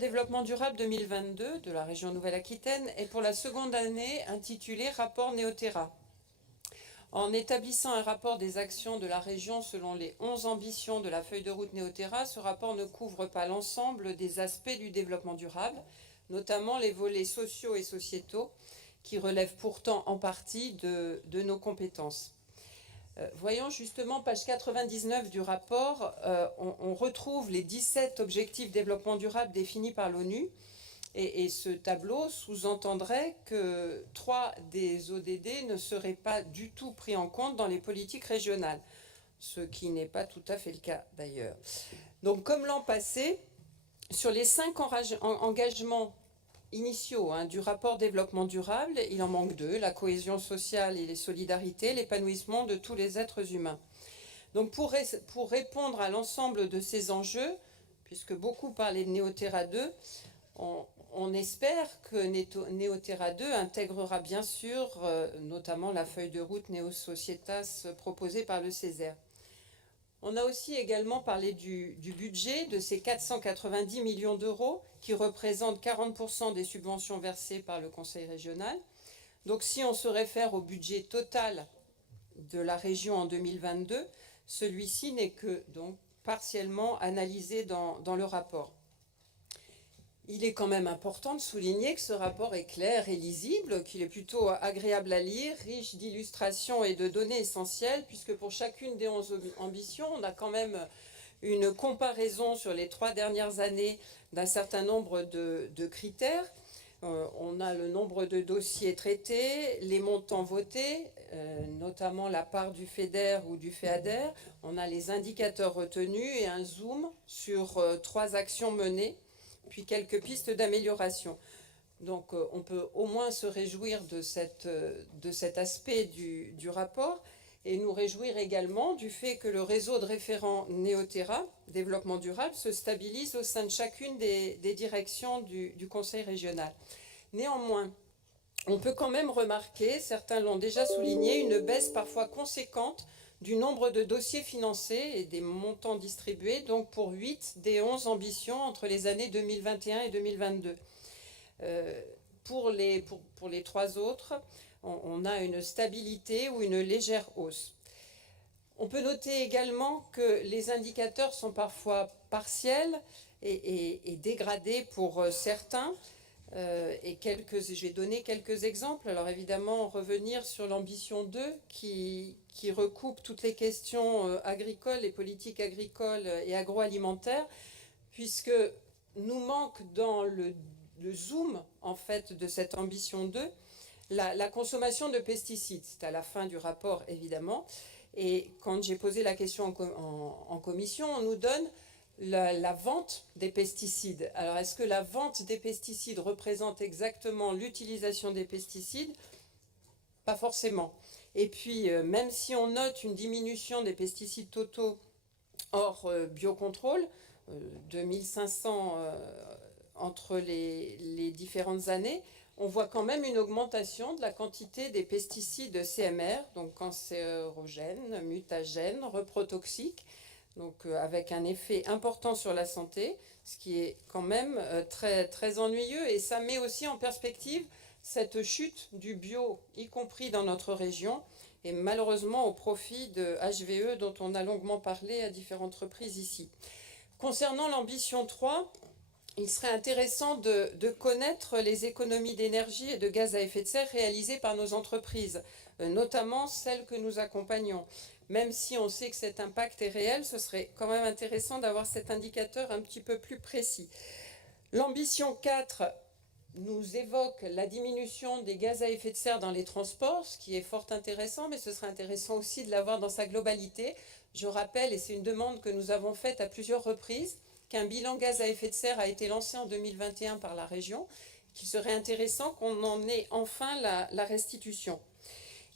développement durable 2022 de la région Nouvelle-Aquitaine est pour la seconde année intitulé Rapport Néoterra. En établissant un rapport des actions de la région selon les 11 ambitions de la feuille de route Néoterra, ce rapport ne couvre pas l'ensemble des aspects du développement durable, notamment les volets sociaux et sociétaux, qui relèvent pourtant en partie de nos compétences. Voyons justement page 99 du rapport, on retrouve les 17 objectifs développement durable définis par l'ONU et ce tableau sous-entendrait que 3 des ODD ne seraient pas du tout pris en compte dans les politiques régionales, ce qui n'est pas tout à fait le cas d'ailleurs. Donc comme l'an passé, sur les 5 engagements initiaux du rapport développement durable, il en manque 2, la cohésion sociale et les solidarités, l'épanouissement de tous les êtres humains. Donc pour répondre à l'ensemble de ces enjeux, puisque beaucoup parlaient de Néoterra 2, on espère que Néoterra 2 intégrera bien sûr notamment la feuille de route Neo Societas proposée par le Césaire. On a aussi également parlé du budget, de ces 490 millions d'euros qui représentent 40% des subventions versées par le Conseil régional. Donc si on se réfère au budget total de la région en 2022, celui-ci n'est que donc partiellement analysé dans le rapport. Il est quand même important de souligner que ce rapport est clair et lisible, qu'il est plutôt agréable à lire, riche d'illustrations et de données essentielles, puisque pour chacune des 11 ambitions, on a quand même une comparaison sur les 3 dernières années d'un certain nombre de critères. On a le nombre de dossiers traités, les montants votés, notamment la part du FEDER ou du FEADER. On a les indicateurs retenus et un zoom sur 3 actions menées, puis quelques pistes d'amélioration. Donc on peut au moins se réjouir de cet aspect du rapport et nous réjouir également du fait que le réseau de référents Néoterra, développement durable, se stabilise au sein de chacune des directions du Conseil régional. Néanmoins, on peut quand même remarquer, certains l'ont déjà souligné, une baisse parfois conséquente du nombre de dossiers financés et des montants distribués, donc pour 8 des 11 ambitions entre les années 2021 et 2022. Pour les 3 autres, on a une stabilité ou une légère hausse. On peut noter également que les indicateurs sont parfois partiels et dégradés pour certains. Je vais donner quelques exemples. Alors évidemment, revenir sur l'ambition 2 qui recoupe toutes les questions agricoles, les politiques agricoles et agroalimentaires, puisque nous manque dans le zoom en fait de cette ambition 2 la consommation de pesticides. C'est à la fin du rapport évidemment. Et quand j'ai posé la question en commission, on nous donne la vente des pesticides. Alors, est-ce que la vente des pesticides représente exactement l'utilisation des pesticides? Pas forcément. Et puis, même si on note une diminution des pesticides totaux hors biocontrôle, 2500 entre les différentes années, on voit quand même une augmentation de la quantité des pesticides CMR, donc cancérogènes, mutagènes, reprotoxiques, donc avec un effet important sur la santé, ce qui est quand même très, très ennuyeux. Et ça met aussi en perspective cette chute du bio, y compris dans notre région, et malheureusement au profit de HVE dont on a longuement parlé à différentes reprises ici. Concernant l'ambition 3, il serait intéressant de connaître les économies d'énergie et de gaz à effet de serre réalisées par nos entreprises, notamment celles que nous accompagnons. Même si on sait que cet impact est réel, ce serait quand même intéressant d'avoir cet indicateur un petit peu plus précis. L'ambition 4 nous évoque la diminution des gaz à effet de serre dans les transports, ce qui est fort intéressant, mais ce serait intéressant aussi de l'avoir dans sa globalité. Je rappelle, et c'est une demande que nous avons faite à plusieurs reprises, qu'un bilan gaz à effet de serre a été lancé en 2021 par la région, qu'il serait intéressant qu'on en ait enfin la restitution.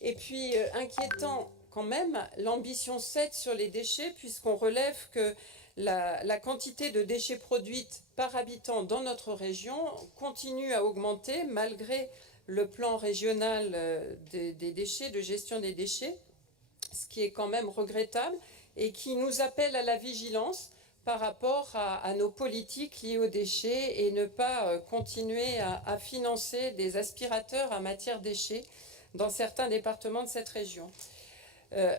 Et puis, inquiétant quand même, l'ambition 7 sur les déchets, puisqu'on relève que la quantité de déchets produites par habitant dans notre région continue à augmenter malgré le plan régional des déchets, de gestion des déchets, ce qui est quand même regrettable et qui nous appelle à la vigilance par rapport à nos politiques liées aux déchets et ne pas continuer à financer des aspirateurs à matière déchets dans certains départements de cette région.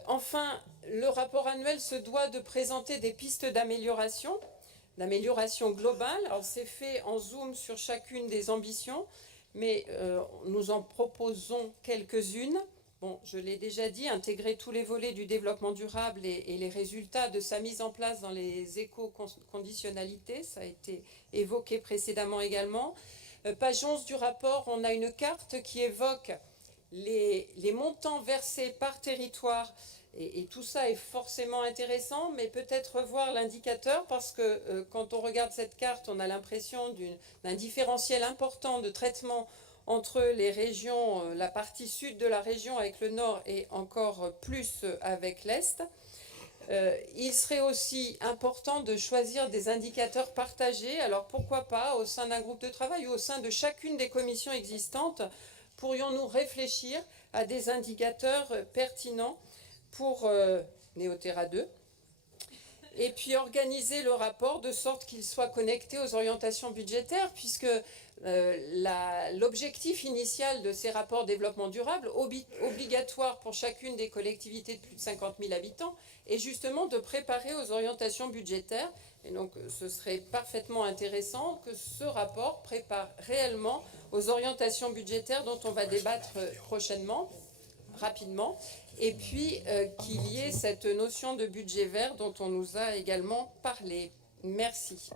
Enfin, le rapport annuel se doit de présenter des pistes d'amélioration globale. Alors c'est fait en zoom sur chacune des ambitions, mais nous en proposons quelques-unes. Bon, je l'ai déjà dit, intégrer tous les volets du développement durable et les résultats de sa mise en place dans les éco-conditionnalités, ça a été évoqué précédemment également. Page 11 du rapport, on a une carte qui évoque les montants versés par territoire, et tout ça est forcément intéressant, mais peut-être revoir l'indicateur, parce que quand on regarde cette carte, on a l'impression d'un différentiel important de traitement entre les régions, la partie sud de la région avec le nord et encore plus avec l'est. Il serait aussi important de choisir des indicateurs partagés. Alors pourquoi pas au sein d'un groupe de travail ou au sein de chacune des commissions existantes, pourrions-nous réfléchir à des indicateurs pertinents pour Néoterra 2 et puis organiser le rapport de sorte qu'il soit connecté aux orientations budgétaires, puisque l'objectif initial de ces rapports développement durable, obligatoire pour chacune des collectivités de plus de 50 000 habitants, est justement de préparer aux orientations budgétaires. Et donc ce serait parfaitement intéressant que ce rapport prépare réellement aux orientations budgétaires dont on va débattre prochainement, rapidement, et puis qu'il y ait cette notion de budget vert dont on nous a également parlé. Merci.